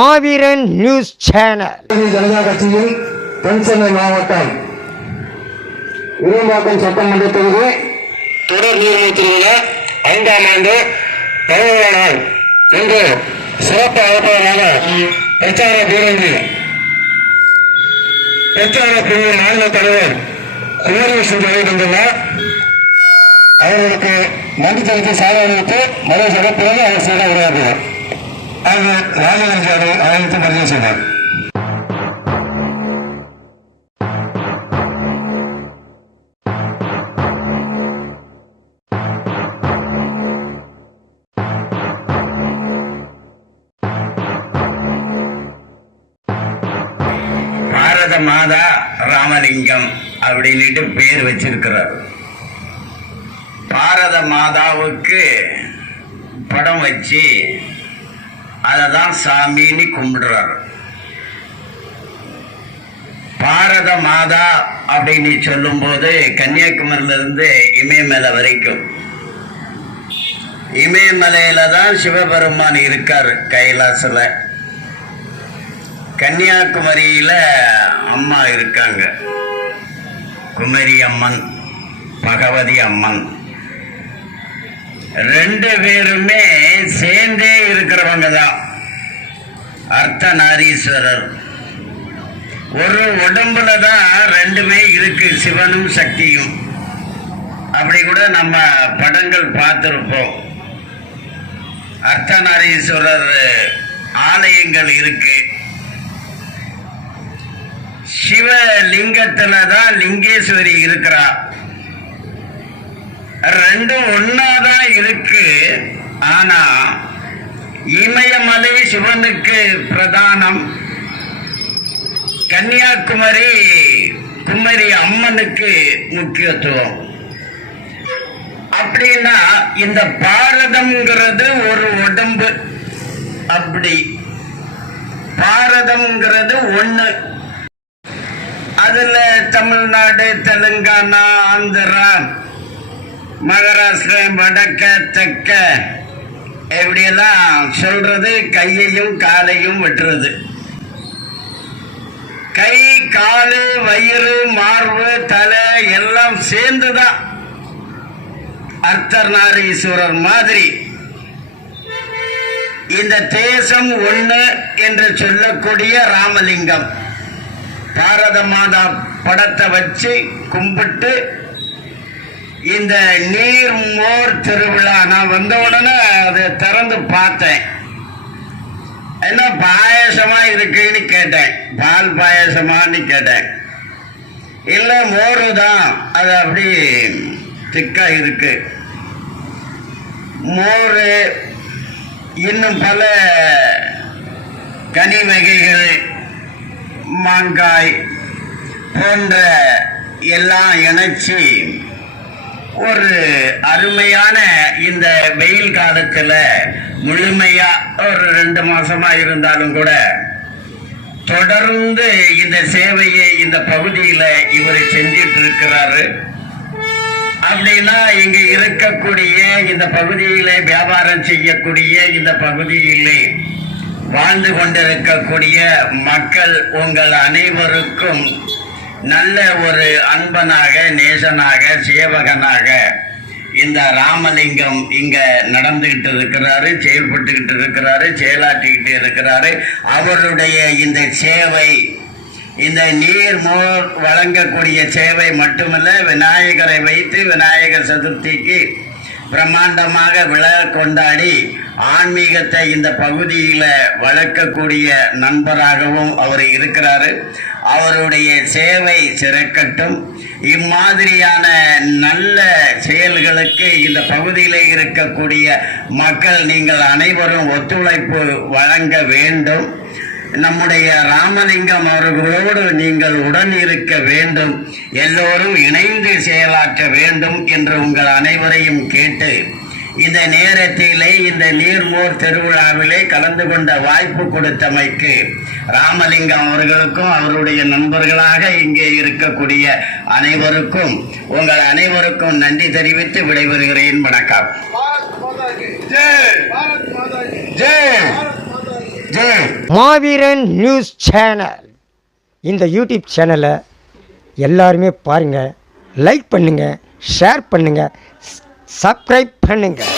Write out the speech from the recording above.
மாவீரன் news channel. Janata கட்சியின் தென்சென்னை மாவட்டம் விரும்பாக்கம் சட்டமன்ற தொகுதி தொடர் நீர்மூழ்ச்சி திருவிழா 5ஆம் ஆண்டு 17ஆம் நாள் இன்று சிறப்பு அழைப்பாளராக பிரச்சார பேரணி பிரச்சார பிரிவு மாநில தலைவர் குமரேசன் வருகின்றார். அவர்களுக்கு நன்றி தெரிவித்து சாலை அணிவித்து மறுசக பிறகு அவர் செய்த உரையாற்றுவார். அது ராமலிங்கம் அழைத்து பதிவு செய்தார். பாரத மாதா ராமலிங்கம் அப்படின்னுட்டு பேர் வச்சிருக்கிறார். பாரத மாதாவுக்கு படம் வச்சு அதை தான் சாமின்னு கும்பிடுறாரு. பாரத மாதா அப்படின்னு சொல்லும் போது கன்னியாகுமரியில இருந்து இமயமலை வரைக்கும், இமயமலையில தான் சிவபெருமான் இருக்கார் கைலாசல. கன்னியாகுமரியில அம்மா இருக்காங்க, குமரி அம்மன், பகவதி அம்மன். ரெண்டு பேருமே சேர்ந்தே இருக்கிறவங்க தான் அர்த்தநாரீஸ்வரர். ஒரு உடம்புல தான் ரெண்டுமே இருக்கு, சிவனும் சக்தியும். அப்படி கூட நம்ம படங்கள் பார்த்திருப்போம். அர்த்தநாரீஸ்வரர் ஆலயங்கள் இருக்கு. சிவலிங்கத்துல தான் லிங்கேஸ்வரி இருக்கிறா. ரெண்டும் ஒன்னாதான் இருக்கு. ஆனா இமயமலை சிவனுக்கு பிரதானம், கன்னியாகுமரி குமரி அம்மனுக்கு முக்கியத்துவம். அப்படின்னா இந்த பாரதம்ங்கிறது ஒரு உடம்பு. அப்படி பாரதம்ங்கிறது ஒண்ணு. அதுல தமிழ்நாடு, தெலுங்கானா, ஆந்திரா, மகாராஷ்டிரா, வடக்க தெற்க எப்படியெல்லாம் சொல்றது, கையையும் காலையும் வெட்டுறது. கை, காலு, வயிறு, மார்பு, தலை எல்லாம் சேர்ந்துதான் அர்த்தநாரீஸ்வரர் மாதிரி. இந்த தேசம் ஒண்ணு என்று சொல்லக்கூடிய ராமலிங்கம் பாரத மாதா படத்தை வச்சு கும்பிட்டு இந்த நீர் மோர் திருவிழா நான் வந்த உடனே அதை திறந்து பார்த்தேன். என்ன பாயசமா இருக்குன்னு கேட்டேன். பால் பாயசமான்னு கேட்டேன். இல்ல மோரு தான், அது அப்படி திக்கா இருக்கு. மோர் இன்னும் பல கனி வகைகள், மாங்காய் போன்ற எல்லாம் இணைச்சி ஒரு அருமையான இந்த வெயில் காலத்துல முழுமையா ஒரு 2 மாசமா இருந்தாலும் கூட தொடர்ந்து இந்த சேவையை இந்த பகுதியில இவர் செஞ்சிட்டு இருக்கிறாரு. அப்படின்னா இங்க இருக்கக்கூடிய இந்த பகுதியிலே வியாபாரம் செய்யக்கூடிய இந்த பகுதியிலே வாழ்ந்து கொண்டிருக்கக்கூடிய மக்கள் உங்கள் அனைவருக்கும் நல்ல ஒரு அன்பனாக, நேசனாக, சேவகனாக இந்த ராமலிங்கம் இங்க நடந்துகிட்டு இருக்கிறாரு, செயல்பட்டுக்கிட்டு இருக்கிறாரு, செயலாற்றிக்கிட்டு இருக்கிறாரு. அவருடைய இந்த சேவை, இந்த நீர் மோர் வழங்கக்கூடிய சேவை மட்டுமல்ல, விநாயகரை வைத்து விநாயகர் சதுர்த்திக்கு பிரம்மாண்டமாக விழா கொண்டாடி ஆன்மீகத்தை இந்த பகுதியில வளர்க்கக்கூடிய நண்பராகவும் அவர் இருக்கிறாரு. அவருடைய சேவை சிறக்கட்டும். இம்மாதிரியான நல்ல செயல்களுக்கு இந்த பகுதியில் இருக்கக்கூடிய மக்கள் நீங்கள் அனைவரும் ஒத்துழைப்பு வழங்க வேண்டும். நம்முடைய ராமலிங்கம் அவர்களோடு நீங்கள் உடன் இருக்க வேண்டும், எல்லோரும் இணைந்து செயலாற்ற வேண்டும் என்று உங்கள் அனைவரையும் கேட்டு இந்த நேரத்திலே இந்த நீர்மோர் திருவிழாவிலே கலந்து கொண்ட வாய்ப்பு கொடுத்தமைக்கு ராமலிங்கம் அவர்களுக்கும் அவருடைய நண்பர்களாக இங்கே இருக்கக்கூடிய அனைவருக்கும் உங்கள் அனைவருக்கும் நன்றி தெரிவித்து விடைபெறுகிறேன். வணக்கம். ஜெய். மாவீரன் நியூஸ் சேனல். இந்த யூடியூப் சேனலை எல்லாருமே பாருங்கள், லைக் பண்ணுங்கள், ஷேர் பண்ணுங்கள், சப்ஸ்கிரைப் பண்ணுங்கள்.